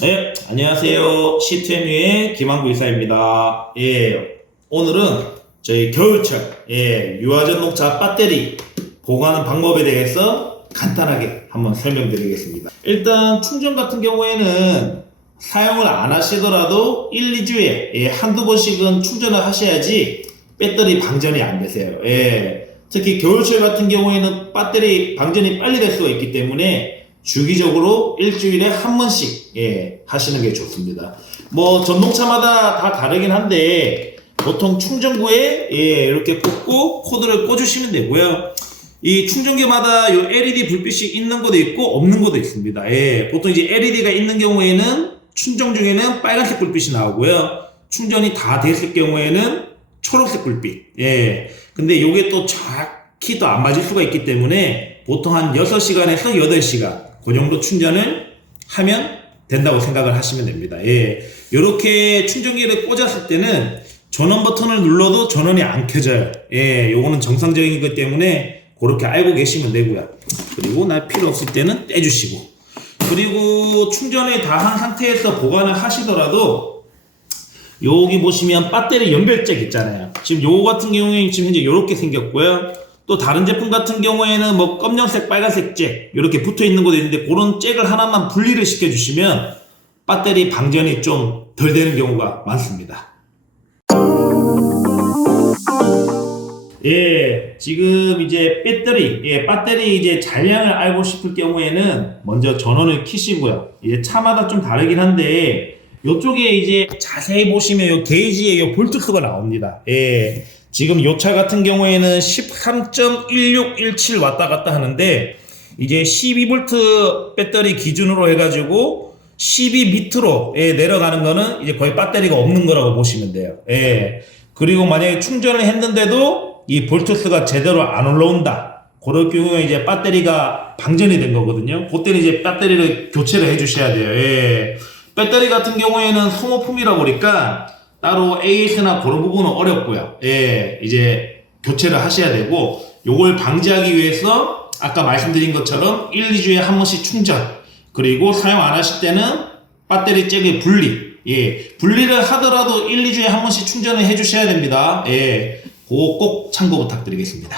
네, 안녕하세요. 시트앤유의 김한구 이사입니다. 예, 오늘은 저희 겨울철, 예, 유화전동차 배터리 보관하는 방법에 대해서 간단하게 한번 설명드리겠습니다. 일단 충전 같은 경우에는 사용을 안 하시더라도 1, 2주에 예, 한두 번씩은 충전을 하셔야지 배터리 방전이 안 되세요. 예, 특히 겨울철 같은 경우에는 배터리 방전이 빨리 될 수가 있기 때문에 주기적으로 일주일에 한 번씩 예, 하시는 게 좋습니다. 뭐 전동차마다 다 다르긴 한데 보통 충전구에 예, 이렇게 꽂고 코드를 꽂으시면 되고요. 이 충전기마다 요 LED 불빛이 있는 것도 있고 없는 것도 있습니다. 예, 보통 이제 LED가 있는 경우에는 충전 중에는 빨간색 불빛이 나오고요. 충전이 다 됐을 경우에는 초록색 불빛. 예. 근데 요게 또 정확히 또 안 맞을 수가 있기 때문에 보통 한 6시간에서 8시간 그 정도 충전을 하면 된다고 생각을 하시면 됩니다. 예. 요렇게 충전기를 꽂았을 때는 전원 버튼을 눌러도 전원이 안 켜져요. 예. 요거는 정상적인 것 때문에 그렇게 알고 계시면 되고요. 그리고 나 필요 없을 때는 떼주시고. 그리고 충전이 다한 상태에서 보관을 하시더라도 여기 보시면 배터리 연결잭 있잖아요. 지금 요거 같은 경우에는 지금 현재 이렇게 생겼고요. 또 다른 제품 같은 경우에는 뭐 검정색, 빨간색 잭 이렇게 붙어 있는 것도 있는데 그런 잭을 하나만 분리를 시켜 주시면 배터리 방전이 좀 덜 되는 경우가 많습니다. 예, 지금 이제 배터리, 예, 배터리 이제 잔량을 알고 싶을 경우에는 먼저 전원을 키시고요. 예, 차마다 좀 다르긴 한데, 요쪽에 이제 자세히 보시면 요 게이지에 요 볼트수가 나옵니다. 예, 지금 요 차 같은 경우에는 13.1617 왔다 갔다 하는데, 이제 12V 배터리 기준으로 해가지고, 12 밑으로 예, 내려가는 거는 이제 거의 배터리가 없는 거라고 보시면 돼요. 예. 그리고 만약에 충전을 했는데도 이 볼트스가 제대로 안 올라온다. 그럴 경우에 이제 배터리가 방전이 된 거거든요. 그때는 이제 배터리를 교체를 해 주셔야 돼요. 예. 배터리 같은 경우에는 소모품이라 보니까 따로 AS나 그런 부분은 어렵고요. 예. 이제 교체를 하셔야 되고 요걸 방지하기 위해서 아까 말씀드린 것처럼 1, 2주에 한 번씩 충전 그리고 사용 안 하실 때는 배터리 잭의 분리 예, 분리를 하더라도 1, 2주에 한 번씩 충전을 해 주셔야 됩니다. 예, 그거 꼭 참고 부탁드리겠습니다.